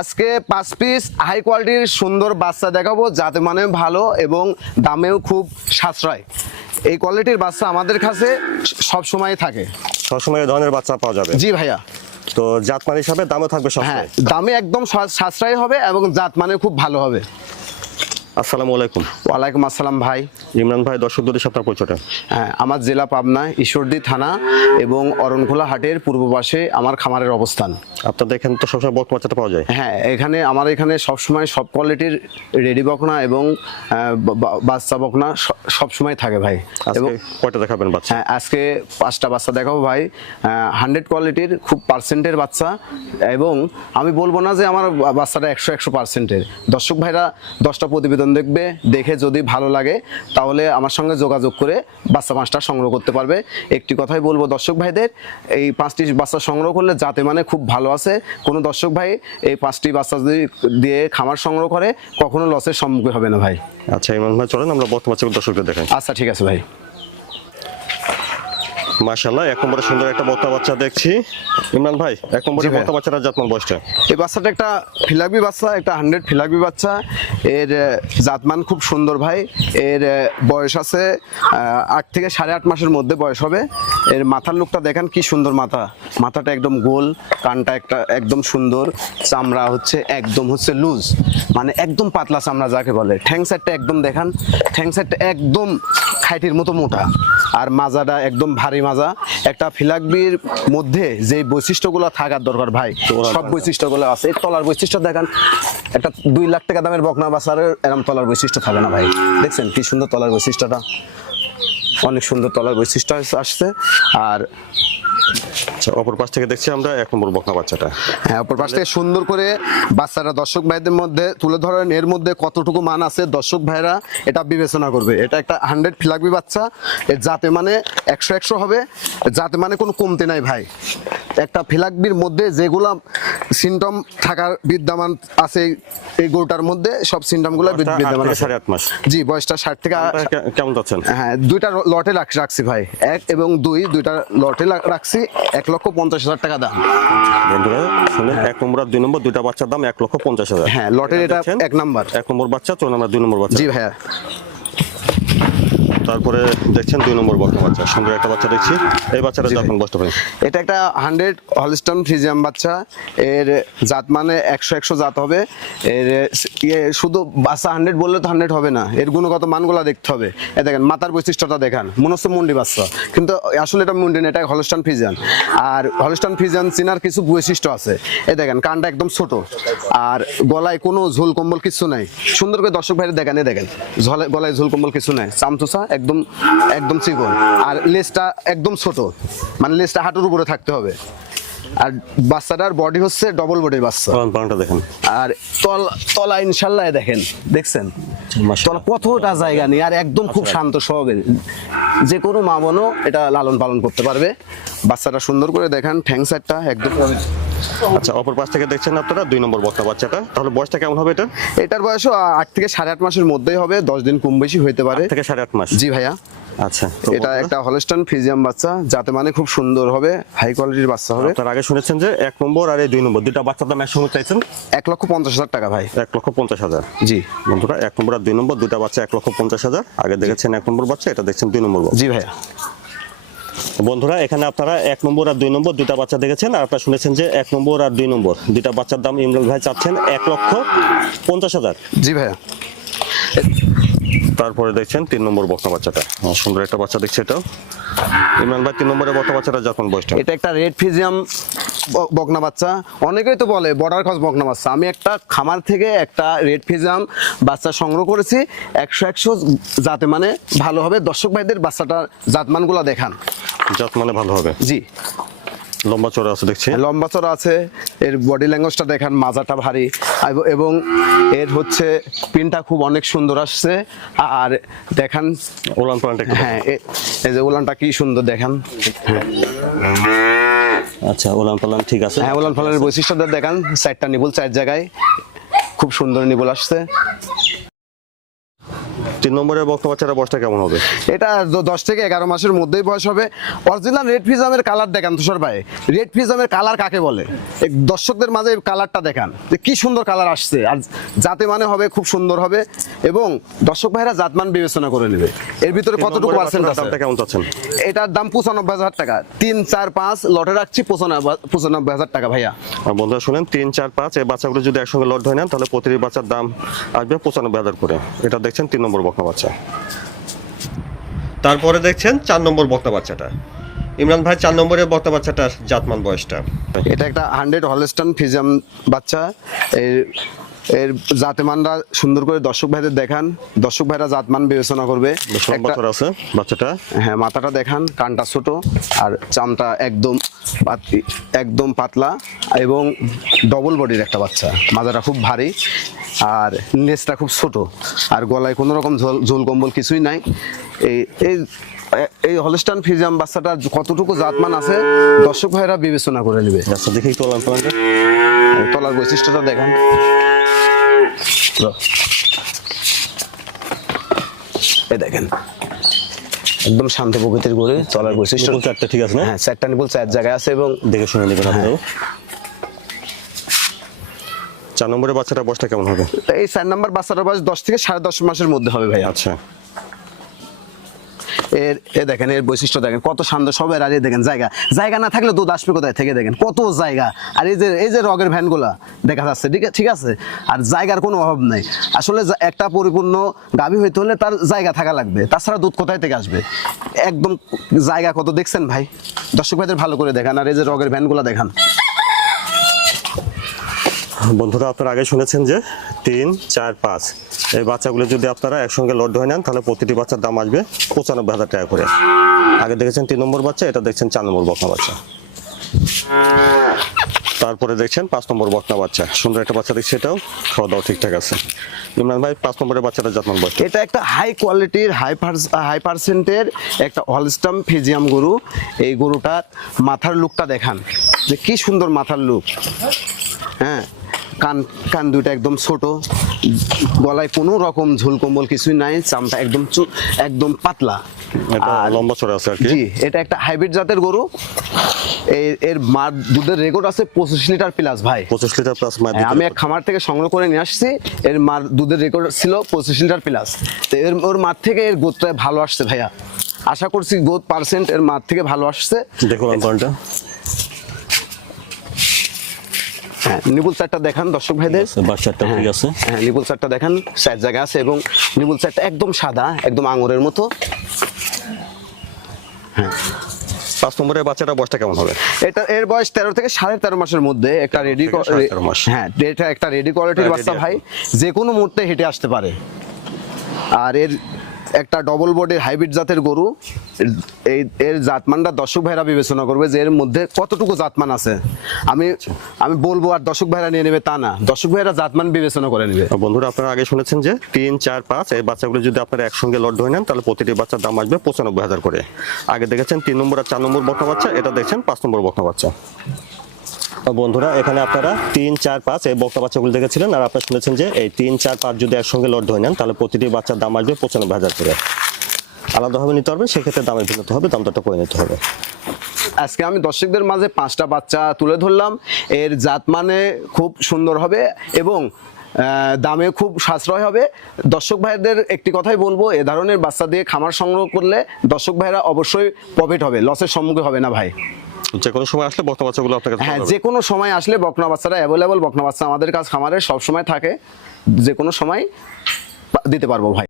আজকে পাঁচ piece high কোয়ালিটির সুন্দর বাচ্চা দেখাবো যাতে মানে ভালো এবং দামেও খুব সাশ্রয়। এই কোয়ালিটির বাচ্চা আমাদের কাছে সব সময় থাকে। সবসময় এই ধরনের বাচ্চা পাওয়া যাবে? জি ভাইয়া। তো জাতমান হিসাবে দামও থাকবে হ্যাঁ দামে একদম সাশ্রয় হবে এবং জাত মানে খুব ভালো হবে। আসসালামু আলাইকুম। ওয়ালাইকুম আসসালাম ভাই। ইমরান ভাই দর্শক দুটি সপ্তাহ পরিচয়টা? হ্যাঁ আমার জেলা পাবনা ঈশ্বরদী থানা এবং অরণখোলা হাটের পূর্ব পাশে আমার খামারের অবস্থান। আপনাদের এখানে তো সবসময় বক বাচ্চাটা পাওয়া যায়। হ্যাঁ এখানে আমার এখানে সবসময় সব কোয়ালিটির রেডি বকনা এবং বাচ্চা বকনা সব সময় থাকে ভাই। এবং কয়টা দেখাবেন বাচ্চা? হ্যাঁ আজকে পাঁচটা বাচ্চা দেখাবো ভাই। হান্ড্রেড কোয়ালিটির খুব পার্সেন্টের বাচ্চা এবং আমি বলব না যে আমার বাচ্চাটা একশো একশো পার্সেন্টের দর্শক ভাইরা দশটা প্রতিবেদন দেখবে দেখে যদি ভালো লাগে তাহলে আমার সঙ্গে যোগাযোগ করে বাচ্চা পাঁচটা সংগ্রহ করতে পারবে। একটি কথাই বলব দর্শক ভাইদের এই পাঁচটি বাচ্চা সংগ্রহ করলে যাতে মানে খুব ভালো আছে। কোনো দর্শক ভাই এই পাঁচটি বাচ্চা যদি দিয়ে খামার সংগ্রহ করে কখনো লসের সম্মুখীন হবে না ভাই। আচ্ছা ইমান ভাই চলেন আমরা বর্তমান দর্শকদের দেখাই। আচ্ছা ঠিক আছে ভাই। মাশাল্লাহ এক নম্বরে সুন্দর একটা বক্তা বাচ্চা দেখছি। ইমরান ভাই এক নম্বরে বক্তা বাচ্চাটা জাতমান বয়সটা? এই বাচ্চাটা একটা ফিলাগবি বাচ্চা একটা হান্ড্রেড ফিলাগবি বাচ্চা। এর জাতমান খুব সুন্দর ভাই। এর বয়স আছে আট থেকে সাড়ে আট মাসের মধ্যে বয়স হবে। এর মাথার লুকটা দেখেন কি সুন্দর মাথা। মাথাটা একদম গোল কানটা একটা একদম সুন্দর। চামড়া হচ্ছে একদম হচ্ছে লুজ মানে একদম পাতলা চামড়া যাকে বলে। ঠ্যাং সাইডটা একদম দেখান। ঠ্যাং সাইডটা একদম খাইটির মতো মোটা। আর মাজাটা একদম ভারী মাজা। একটা ফিলাকবির মধ্যে যে বৈশিষ্ট্যগুলো থাকার দরকার ভাই সব বৈশিষ্ট্যগুলো আছে। তলার বৈশিষ্ট্য দেখান একটা দুই লাখ টাকা দামের বকনা বাসারের এরম তলার বৈশিষ্ট্য থাকে না ভাই। দেখছেন কি সুন্দর তলার বৈশিষ্ট্যটা? অনেক সুন্দর তলার বৈশিষ্ট্য আসছে। আর আচ্ছা অপর পাশ থেকে দেখছি আমরা এক নম্বর বকনা বাচ্চাটা। হ্যাঁ অপর পাশ থেকে সুন্দর করে বাচ্চারা দর্শক ভাইদের মধ্যে তুলে ধরেন, এর মধ্যে কতটুকু মান আছে দর্শক ভাইরা এটা বিবেচনা করবে। এটা একটা হান্ড্রেড ফিলাকবি বাচ্চা, এর যাতে মানে একশো একশো হবে যাতে মানে কোনো কমতে নাই ভাই। একটা ফিলাগবির মধ্যে যেগুলা সিমটম থাকার বিদ্যমান আছে এই- গরুটার মধ্যে সব সিমটমগুলো বিদ্যমান আছে। সাড়ে আট মাস। জি বয়সটা ষাট থেকে কেমন যাচ্ছেন? হ্যাঁ দুইটা লটে রাখ- রাখছি ভাই। এক এবং দুই দুইটা লটে রাখছি এক লক্ষ পঞ্চাশ হাজার টাকা দাম। বন্ধুরা শুনে এক নম্বর আর দুই নম্বর দুইটা বাচ্চার দাম এক লক্ষ পঞ্চাশ হাজার। হ্যাঁ লটের এটা? এক নাম্বার। এক নম্বর বাচ্চা চলুন আমরা দুই নম্বর বাচ্চা। জি ভাইয়া। তারপরে দেখছেন দুই নম্বর বকনা বাচ্চা সুন্দর একটা বাচ্চা দেখছি। এই বাচ্চাটা। যখন বসতে পারেন এটা একটা হান্ড্রেড হলস্টন ফ্রিজিয়াম বাচ্চা। এর জাত মানে একশো একশো জাত হবে। এর ইয়ে শুধু বাচ্চা হান্ড্রেড বললে তো হান্ড্রেড হবে না। এর গুণগত মানগুলা দেখতে হবে। এ দেখেন মাথার বৈশিষ্ট্যটা দেখান। মনে হচ্ছে মুন্ডি বাচ্চা। কিন্তু আসলে এটা মুন্ডি না এটা হলস্টন ফ্রিজিয়ান আর হলস্টন ফ্রিজিয়ান চিনার কিছু বৈশিষ্ট্য আছে। এ দেখেন কানটা একদম ছোট। আর গলায় কোনো ঝোল কম্বল কিছু নাই। সুন্দর করে দর্শক ভাইরে দেখেন এ দেখেন। ঝলে- গলায় ঝোল কম্বল কিছু নাই। চামচুসা একদম একদম চিকন। আর লেজটা একদম ছোট। মানে লেজটা হাঁটুর উপরে থাকতে হবে। আর বাচ্চাটার বডি হচ্ছে ডবল বডির বাচ্চা। দেখেন। আর তলা তলা ইনশাল্লাহ দেখেন দেখছেন? তলা কতটা জায়গা নেই আর একদম খুব শান্ত স্বভাবের যে কোনো মা বোনও এটা লালন পালন করতে পারবে। বাচ্চাটা সুন্দর করে দেখান ঠ্যাং সাইডটা একদম আচ্ছা অপর পাশ থেকে দেখছেন আপনারা দুই নম্বর বকনা বাচ্চাটা। তাহলে বয়সটা কেমন হবে এটা? এটার বয়সও আট থেকে সাড়ে আট মাসের মধ্যেই হবে দশ দিন কম বেশি হইতে পারে। থেকে সাড়ে আট মাস? জি ভাইয়া। আচ্ছা এটা একটা বাচ্চা যাতে মানে খুব সুন্দর হবে হাই কোয়ালিটির বাচ্চা হবে। আপনারা আগে শুনেছেন যে এক নম্বর আর এই দুই নম্বর দাম একসঙ্গে চাইছেন? এক লক্ষ পঞ্চাশ হাজার টাকা ভাই। এক লক্ষ পঞ্চাশ হাজার? জি। বন্ধুরা এক নম্বর আর দুই নম্বর দুইটা বাচ্চা এক লক্ষ পঞ্চাশ হাজার। আগে দেখেছেন এক নম্বর বাচ্চা এটা দেখছেন দুই নম্বর জি ভাইয়া। বন্ধুরা এখানে আপনারা এক নম্বর আর দুই নম্বর দুইটা বাচ্চা দেখেছেন আর আপনারা শুনেছেন যে এক নম্বর আর দুই নম্বর দুইটা বাচ্চার দাম ইমরান ভাই চাচ্ছেন এক লক্ষ পঞ্চাশ হাজার। জি ভাইয়া। তারপরে দেখছেন তিন নম্বর বকনা বাচ্চাটা। সুন্দর একটা বাচ্চা দেখছে এটাও ইমরান ভাই তিন নম্বরের বকনা বাচ্চাটা যখন বয়সটা? এটা একটা রেড ফিজিয়াম বকনা বাচ্চা। অনেকেই তো বলে বর্ডার ক্রস বকনা বাচ্চা। আমি একটা খামার থেকে একটা রেড ফিজিয়াম বাচ্চা সংগ্রহ করেছি। একশো একশো যাতে মানে ভালো হবে। দর্শক ভাইদের বাচ্চাটার জাতমানগুলো দেখান। জাত মানে ভালো হবে। জি। লম্বা চড়া আছে দেখছি। লম্বা চড়া আছে এর বডি ল্যাঙ্গুয়েজটা দেখান মাজাটা ভারী। এবং এর হচ্ছে পিনটা খুব অনেক সুন্দর আসছে। আর দেখান ওলান পালানটা হ্যাঁ এই যে ওলানটা কি সুন্দর দেখান। আচ্ছা ওলান পালান ঠিক আছে। হ্যাঁ ওলান ফালানের বৈশিষ্ট্যটা দেখান চারটা নিবল চার জায়গায়। খুব সুন্দর নিবল আসছে। তিন নম্বরের বক্তা বাচ্চাটা বয়সটা কেমন হবে? এটা দশ থেকে এগারো মাসের মধ্যেই বয়স হবে। অরিজিনাল রেড ফিজামের কালার দেখান তুষার ভাই। রেড ফিজামের কালার কাকে বলে? দর্শকদের মাঝে কালারটা দেখান যে কি সুন্দর কালার আসছে। আর জাতে মানে হবে খুব সুন্দর হবে এবং দর্শক ভাইরা জাতমান বিবেচনা করে নেবে। এর ভিতরে কতটুকু পার্সেন্ট আছে? দামটা কেমন চাচ্ছেন? এটার দাম পঁচানব্বই হাজার টাকা। তিন চার পাঁচ লটে রাখছি পঁচানব্বই পঁচানব্বই হাজার টাকা ভাইয়া। বন্ধুরা শুনেন তিন চার পাঁচ এই বাচ্চাগুলো যদি একসঙ্গে লট হয় নেন তাহলে প্রতিটি বাচ্চার দাম আসবে পঁচানব্বই হাজার করে। এটা দেখছেন তিন নম্বর বকনা বাচ্চা। তারপরে দেখছেন চার নম্বর বকনা বাচ্চাটা। ইমরান ভাই চার নম্বরের বকনা বাচ্চাটার জাতমান বয়সটা। এটা একটা হান্ড্রেড হলস্টান ফিজাম বাচ্চা। এর এর জাতমানরা সুন্দর করে দর্শক ভাইদের দেখান। দর্শক ভাইরা জাতমান বিবেচনা করবে। আছে বাচ্চাটা। হ্যাঁ মাথাটা দেখান কানটা ছোট আর চামটা একদম একদম পাতলা এবং ডবল বডির একটা বাচ্চা। মাজাটা খুব ভারী। আর লেজটা খুব ছোট আর গলায় কোনো রকম ঝোল ঝোল কম্বল কিছুই নাই। এই এই এই হলস্টান ফিজাম বাচ্চাটার কতটুকু জাতমান আছে দর্শক ভাইরা বিবেচনা করে নেবে। আচ্ছা দেখি তলার বৈশিষ্ট্যটা দেখান। এই দেখেন একদম শান্ত প্রকৃতির করে তলার বৈশিষ্ট্য। চারটা ঠিক আছে হ্যাঁ চারটা নিপুল চার জায়গায় আছে এবং দেখে শুনে নেবেন আপনারাও। চার নম্বরের বাচ্চাটা বয়সটা কেমন হবে? এই চার নম্বর বাচ্চাটার বয়স দশ থেকে সাড়ে দশ মাসের মধ্যে হবে ভাই আচ্ছা। এর এ দেখেন এর বৈশিষ্ট্য দেখেন কত শান্ত সবের আর দেখেন জায়গা। জায়গা না থাকলে দুধ আসবে কোথায় থেকে দেখেন? কত জায়গা। আর এই যে এই যে রগের ভ্যানগুলা দেখা যাচ্ছে ঠিক আছে ঠিক আছে? আর জায়গার কোনো অভাব নাই। আসলে একটা পরিপূর্ণ গাভী হইতে হলে তার জায়গা থাকা লাগবে। তাছাড়া দুধ কোথায় থেকে আসবে? একদম জায়গা কত দেখছেন ভাই? দর্শক ভাইদের ভালো করে দেখান আর এই যে রগের ভ্যানগুলা দেখান। বন্ধুরা, আপনারা আগে শুনেছেন যে তিন, চার, পাঁচ। এই বাচ্চাগুলো যদি আপনারা একসঙ্গে লড হয়ে নেন, তাহলে প্রতিটি বাচ্চার দাম আসবে পঁচানব্বই হাজার টাকা করে। আগে দেখেছেন তিন নম্বর বাচ্চা, এটা দেখছেন চার নম্বর বকনা বাচ্চা। তারপরে দেখছেন পাঁচ নম্বর বকনা বাচ্চা। সুন্দর একটা বাচ্চা দেখছি এটাও, খাওয়া দাওয়া ঠিকঠাক আছে। ইমরান ভাই, পাঁচ নম্বরের বাচ্চাটা যত্ন বয়স এটা একটা হাই কোয়ালিটির হাই হাই পার্সেন্টের একটা হলস্টাম ফিজিয়াম গরু। এই গরুটার মাথার লুকটা দেখান। যে কি সুন্দর মাথার লুক হ্যাঁ কান কান দুইটা একদম ছোট গলায় কোনো রকম ঝুল কম্বল কিছুই নাই চামটা একদম একদম পাতলা। লম্বা চড়া আছে আর জি এটা একটা হাইব্রিড জাতের গরু। এর মার দুধের রেকর্ড আছে পঁচিশ লিটার প্লাস ভাই। পঁচিশ লিটার প্লাস হ্যাঁ, আমি এক খামার থেকে সংগ্রহ করে নিয়ে আসছি। এর মার দুধের রেকর্ড ছিল পঁচিশ লিটার প্লাস তো এর ওর মার থেকে এর গোদটা ভালো আসছে ভাইয়া। আশা করছি গোদ পার্সেন্ট এর মার থেকে ভালো আসছে। দেখুন হ্যাঁ নিপুল চারটা দেখান দর্শক ভাইদের। বাচ্চাটা ঠিক আছে। হ্যাঁ নিপুল চারটা দেখান চার জায়গা আছে এবং নিপুল চারটা একদম সাদা একদম আঙুরের মতো। হ্যাঁ। পাঁচ নম্বরের বাচ্চাটা বয়সটা কেমন হবে? এটা এর বয়স তেরো থেকে সাড়ে তেরো মাসের মধ্যে একটা রেডি। হ্যাঁ এটা একটা রেডি কোয়ালিটির হ্যাঁ, বাচ্চা ভাই যে কোনো মুহূর্তে হেঁটে আসতে পারে। আর এর একটা ডবল বডির হাইব্রিড জাতের গরু। এই, এর জাতমানটা দর্শক ভাইরা বিবেচনা করবে যে এর মধ্যে কতটুকু জাতমান আছে। আমি আমি বলব আর দর্শক ভাইরা নিয়ে নেবে তা না। দর্শক ভাইরা জাতমান বিবেচনা করে নেবে। বন্ধুরা, আপনারা আগে শুনেছেন যে তিন, চার, পাঁচ, এই বাচ্চাগুলো যদি আপনারা একসঙ্গে লড হয়ে নেন, তাহলে প্রতিটি বাচ্চার দাম আসবে পঁচানব্বই হাজার করে। আগে দেখেছেন তিন নম্বর আর চার নম্বর বকনা বাচ্চা, এটা দেখছেন পাঁচ নম্বর বকনা বাচ্চা। বন্ধুরা, এখানে আপনারা তিন, চার, পাঁচ এই বকনা বাচ্চাগুলো দেখেছিলেন, আর আপনারা শুনেছেন যে এই তিন, চার, পাঁচ যদি একসঙ্গে লড হয়ে নেন, তাহলে প্রতিটি বাচ্চার দাম আসবে পঁচানব্বই হাজার করে। আলাদাভাবে নিতে হবে, সেক্ষেত্রে দামের ভিন্নতা হবে দাম দরটা করে নিতে হবে। আজকে আমি দর্শকদের মাঝে পাঁচটা বাচ্চা তুলে ধরলাম। এর জাত মানে খুব সুন্দর হবে এবং দামে খুব সাশ্রয় হবে। দর্শক ভাইদের একটি কথাই বলব, এ ধরনের বাচ্চা দিয়ে খামার সংগ্রহ করলে দর্শক ভাইরা অবশ্যই প্রফিট হবে লসের সম্মুখীন হবে না ভাই। যে কোনো সময় আসলে বকনা বাচ্চাগুলো আপনার কাছে হ্যাঁ যে কোনো সময় আসলে বকনা বাচ্চারা অ্যাভেলেবল বকনা বাচ্চা আমাদের কাছে খামারে সব সময় থাকে। যে কোনো সময় দিতে পারব ভাই।